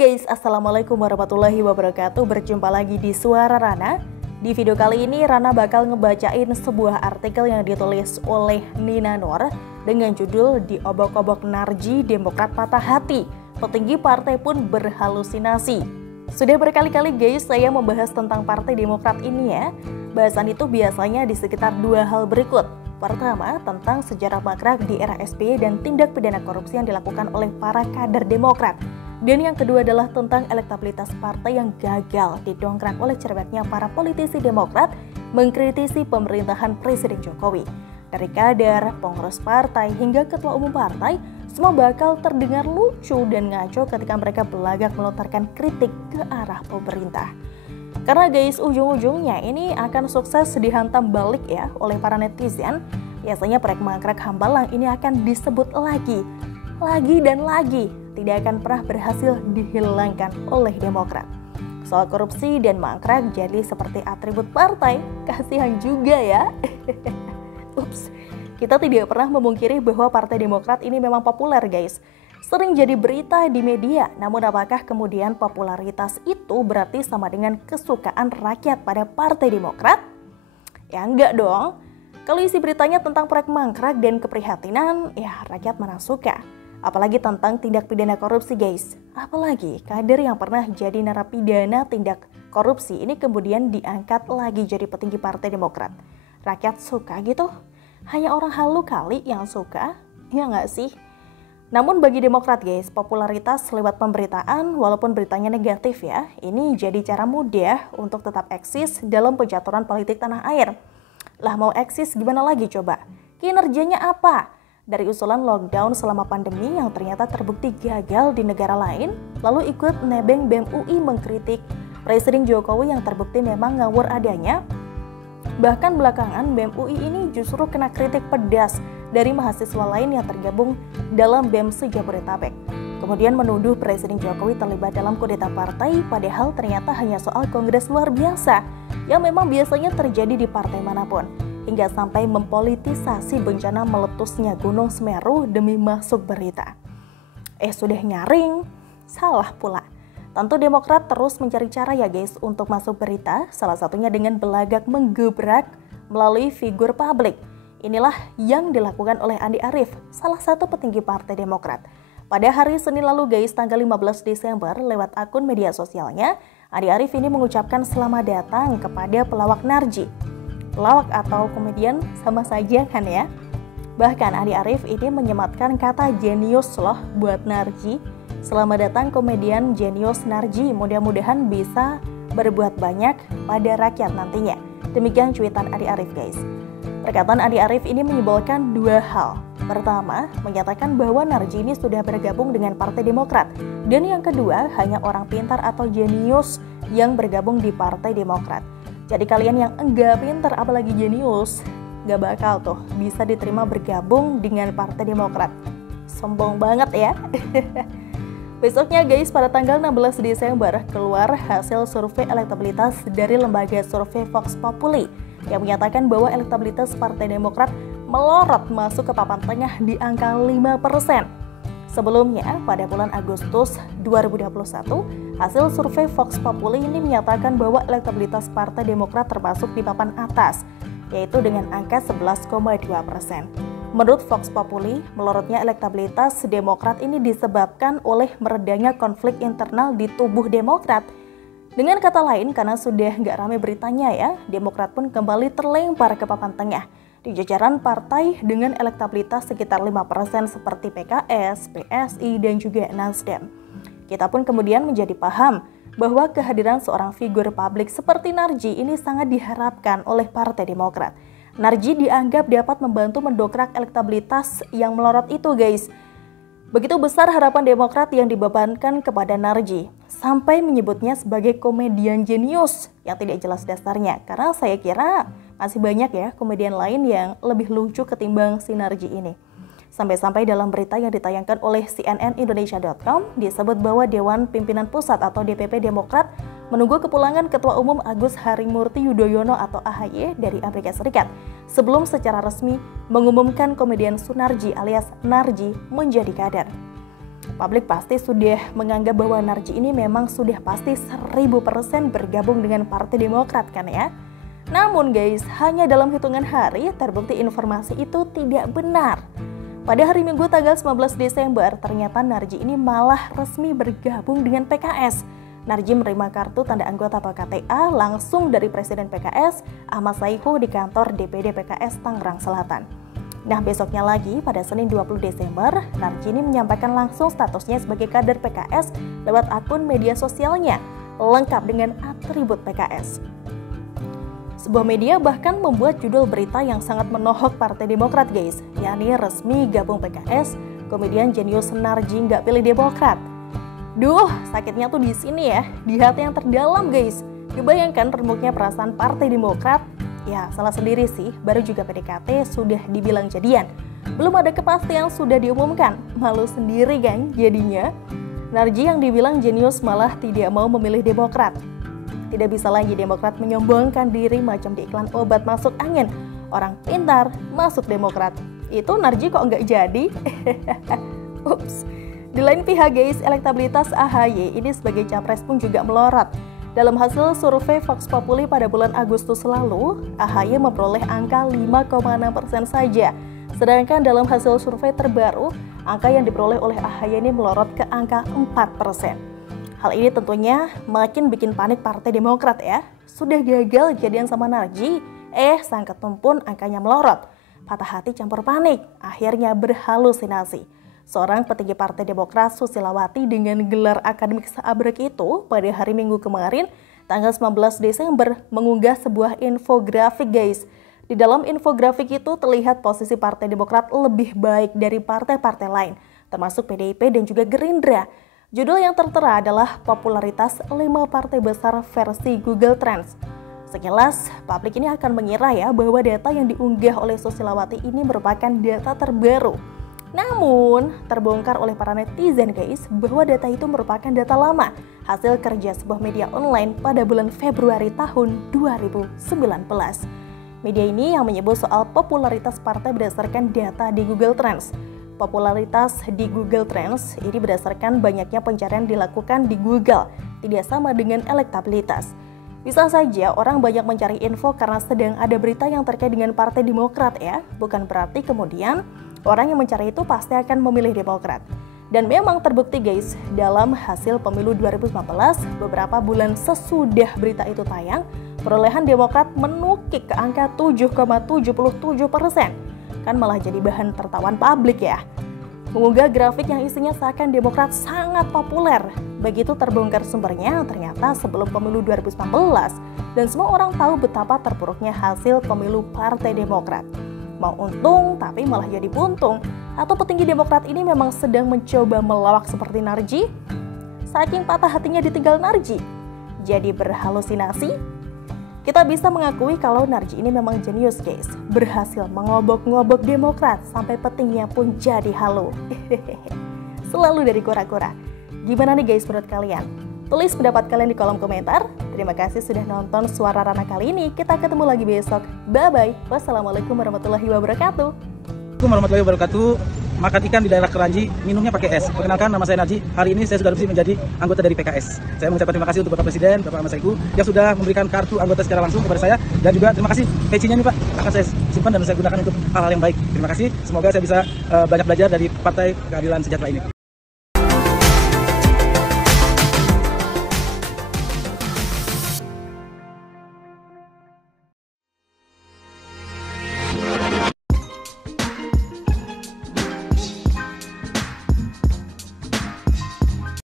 guys, Assalamualaikum warahmatullahi wabarakatuh. Berjumpa lagi di Suara Rana. Di video kali ini Rana bakal ngebacain sebuah artikel yang ditulis oleh Nina Nur dengan judul "Diobok-obok Narji, Demokrat Patah Hati, Petinggi Partai Pun Berhalusinasi". Sudah berkali-kali guys saya membahas tentang Partai Demokrat ini ya. Bahasan itu biasanya di sekitar dua hal berikut. Pertama, tentang sejarah mangkrak di era SBY dan tindak pidana korupsi yang dilakukan oleh para kader Demokrat. Dan yang kedua adalah tentang elektabilitas partai yang gagal didongkrak oleh cerewetnya para politisi Demokrat mengkritisi pemerintahan Presiden Jokowi. Dari kader, pengurus partai, hingga ketua umum partai, semua bakal terdengar lucu dan ngaco ketika mereka belagak melontarkan kritik ke arah pemerintah. Karena guys, ujung-ujungnya ini akan sukses dihantam balik ya oleh para netizen. Biasanya proyek mangkrak Hambalang ini akan disebut lagi dan lagi, tidak akan pernah berhasil dihilangkan oleh Demokrat. Soal korupsi dan mangkrak jadi seperti atribut partai, kasihan juga ya. Ups, kita tidak pernah memungkiri bahwa Partai Demokrat ini memang populer guys. Sering jadi berita di media, namun apakah kemudian popularitas itu berarti sama dengan kesukaan rakyat pada Partai Demokrat? Ya enggak dong. Kalau isi beritanya tentang proyek mangkrak dan keprihatinan, ya rakyat mana suka. Apalagi tentang tindak pidana korupsi guys. Apalagi kader yang pernah jadi narapidana tindak korupsi ini kemudian diangkat lagi jadi petinggi Partai Demokrat. Rakyat suka gitu? Hanya orang halu kali yang suka? Ya nggak sih? Namun bagi Demokrat guys, popularitas lewat pemberitaan walaupun beritanya negatif ya, ini jadi cara mudah untuk tetap eksis dalam pencaturan politik tanah air. Lah mau eksis gimana lagi coba? Kinerjanya apa? Dari usulan lockdown selama pandemi yang ternyata terbukti gagal di negara lain, lalu ikut nebeng BEM UI mengkritik Presiden Jokowi yang terbukti memang ngawur adanya. Bahkan belakangan BEM UI ini justru kena kritik pedas dari mahasiswa lain yang tergabung dalam BEM se-Jabodetabek. Kemudian menuduh Presiden Jokowi terlibat dalam kudeta partai, padahal ternyata hanya soal kongres luar biasa yang memang biasanya terjadi di partai manapun. Hingga sampai mempolitisasi bencana meletusnya Gunung Semeru demi masuk berita. Sudah nyaring, salah pula. Tentu Demokrat terus mencari cara ya guys untuk masuk berita, salah satunya dengan belagak menggebrak melalui figur publik. Inilah yang dilakukan oleh Andi Arief, salah satu petinggi Partai Demokrat. Pada hari Senin lalu guys, tanggal 15 Desember, lewat akun media sosialnya, Andi Arief ini mengucapkan selamat datang kepada pelawak Narji. Pelawak atau komedian sama saja kan ya. Bahkan Andi Arief ini menyematkan kata jenius loh buat Narji. Selamat datang komedian jenius Narji, mudah-mudahan bisa berbuat banyak pada rakyat nantinya. Demikian cuitan Andi Arief guys. Perkataan Andi Arief ini menyimbolkan dua hal. Pertama, menyatakan bahwa Narji ini sudah bergabung dengan Partai Demokrat. Dan yang kedua, hanya orang pintar atau jenius yang bergabung di Partai Demokrat. Jadi kalian yang enggak pintar apalagi jenius, gak bakal tuh bisa diterima bergabung dengan Partai Demokrat. Sombong banget ya. Besoknya guys, pada tanggal 16 Desember keluar hasil survei elektabilitas dari lembaga survei Vox Populi yang menyatakan bahwa elektabilitas Partai Demokrat melorot masuk ke papan tengah di angka 5%. Sebelumnya, pada bulan Agustus 2021, hasil survei Vox Populi ini menyatakan bahwa elektabilitas Partai Demokrat termasuk di papan atas, yaitu dengan angka 11,2%. Menurut Vox Populi, melorotnya elektabilitas Demokrat ini disebabkan oleh meredanya konflik internal di tubuh Demokrat. Dengan kata lain, karena sudah nggak ramai beritanya ya, Demokrat pun kembali terlempar ke papan tengah di jajaran partai dengan elektabilitas sekitar 5% seperti PKS, PSI, dan juga Nasdem. Kita pun kemudian menjadi paham bahwa kehadiran seorang figur publik seperti Narji ini sangat diharapkan oleh Partai Demokrat. Narji dianggap dapat membantu mendongkrak elektabilitas yang melorot itu guys. Begitu besar harapan Demokrat yang dibebankan kepada Narji, sampai menyebutnya sebagai komedian jenius yang tidak jelas dasarnya. Karena saya kira masih banyak ya komedian lain yang lebih lucu ketimbang si Narji ini. Sampai-sampai dalam berita yang ditayangkan oleh cnnindonesia.com disebut bahwa Dewan Pimpinan Pusat atau DPP Demokrat menunggu kepulangan Ketua Umum Agus Harimurti Yudhoyono atau AHY dari Amerika Serikat sebelum secara resmi mengumumkan komedian Sunarji alias Narji menjadi kader. Publik pasti sudah menganggap bahwa Narji ini memang sudah pasti 1000% bergabung dengan Partai Demokrat kan ya. Namun guys, hanya dalam hitungan hari terbukti informasi itu tidak benar. Pada hari Minggu tanggal 19 Desember, ternyata Narji ini malah resmi bergabung dengan PKS. Narji menerima kartu tanda anggota PKTA langsung dari Presiden PKS, Ahmad Saiku di kantor DPD PKS Tangerang Selatan. Nah, besoknya lagi pada Senin 20 Desember, Narji ini menyampaikan langsung statusnya sebagai kader PKS lewat akun media sosialnya, lengkap dengan atribut PKS. Sebuah media bahkan membuat judul berita yang sangat menohok Partai Demokrat guys, yakni resmi gabung PKS, komedian jenius Narji nggak pilih Demokrat. Duh, sakitnya tuh di sini ya, di hati yang terdalam guys. Kebayangkan remuknya perasaan Partai Demokrat. Ya, salah sendiri sih, baru juga PDKT sudah dibilang jadian. Belum ada kepastian sudah diumumkan, malu sendiri kan jadinya. Narji yang dibilang jenius malah tidak mau memilih Demokrat. Tidak bisa lagi Demokrat menyombongkan diri macam di iklan obat masuk angin. Orang pintar masuk Demokrat. Itu Narji kok nggak jadi? Ups. Di lain pihak guys, elektabilitas AHY ini sebagai capres pun juga melorot. Dalam hasil survei Vox Populi pada bulan Agustus lalu, AHY memperoleh angka 5,6% saja. Sedangkan dalam hasil survei terbaru, angka yang diperoleh oleh AHY ini melorot ke angka 4%. Hal ini tentunya makin bikin panik Partai Demokrat ya. Sudah gagal jadian sama Narji, sang ketum pun angkanya melorot. Patah hati campur panik, akhirnya berhalusinasi. Seorang petinggi Partai Demokrat Susilawati dengan gelar akademik seabrek itu pada hari Minggu kemarin, tanggal 19 Desember, mengunggah sebuah infografik guys. Di dalam infografik itu terlihat posisi Partai Demokrat lebih baik dari partai-partai lain, termasuk PDIP dan juga Gerindra. Judul yang tertera adalah popularitas 5 partai besar versi Google Trends. Sekilas, publik ini akan mengira ya bahwa data yang diunggah oleh Susilawati ini merupakan data terbaru. Namun, terbongkar oleh para netizen guys bahwa data itu merupakan data lama, hasil kerja sebuah media online pada bulan Februari tahun 2019. Media ini yang menyebut soal popularitas partai berdasarkan data di Google Trends. Popularitas di Google Trends ini berdasarkan banyaknya pencarian dilakukan di Google, tidak sama dengan elektabilitas. Bisa saja orang banyak mencari info karena sedang ada berita yang terkait dengan Partai Demokrat ya, bukan berarti kemudian orang yang mencari itu pasti akan memilih Demokrat. Dan memang terbukti guys, dalam hasil pemilu 2019, beberapa bulan sesudah berita itu tayang, perolehan Demokrat menukik ke angka 7,77%. Kan malah jadi bahan tertawan publik ya. Mengunggah grafik yang isinya seakan Demokrat sangat populer. Begitu terbongkar sumbernya, ternyata sebelum pemilu 2019 dan semua orang tahu betapa terpuruknya hasil pemilu Partai Demokrat. Mau untung tapi malah jadi buntung. Atau petinggi Demokrat ini memang sedang mencoba melawak seperti Narji? Saking patah hatinya ditinggal Narji, jadi berhalusinasi? Kita bisa mengakui kalau Narji ini memang jenius guys, berhasil mengobok-ngobok Demokrat sampai petingnya pun jadi halu. Selalu dari kura-kura. Gimana nih guys menurut kalian? Tulis pendapat kalian di kolom komentar. Terima kasih sudah nonton Suara Rana kali ini. Kita ketemu lagi besok. Bye-bye. Wassalamualaikum warahmatullahi wabarakatuh. Assalamualaikum warahmatullahi wabarakatuh. Makan ikan di daerah Keranji, minumnya pakai es. Perkenalkan, nama saya Narji. Hari ini saya sudah resmi menjadi anggota dari PKS. Saya mengucapkan terima kasih untuk Bapak Presiden, Bapak Ahmad Saiku, yang sudah memberikan kartu anggota secara langsung kepada saya. Dan juga terima kasih pecinya nih Pak, akan saya simpan dan saya gunakan untuk hal-hal yang baik. Terima kasih, semoga saya bisa banyak belajar dari Partai Keadilan Sejahtera ini.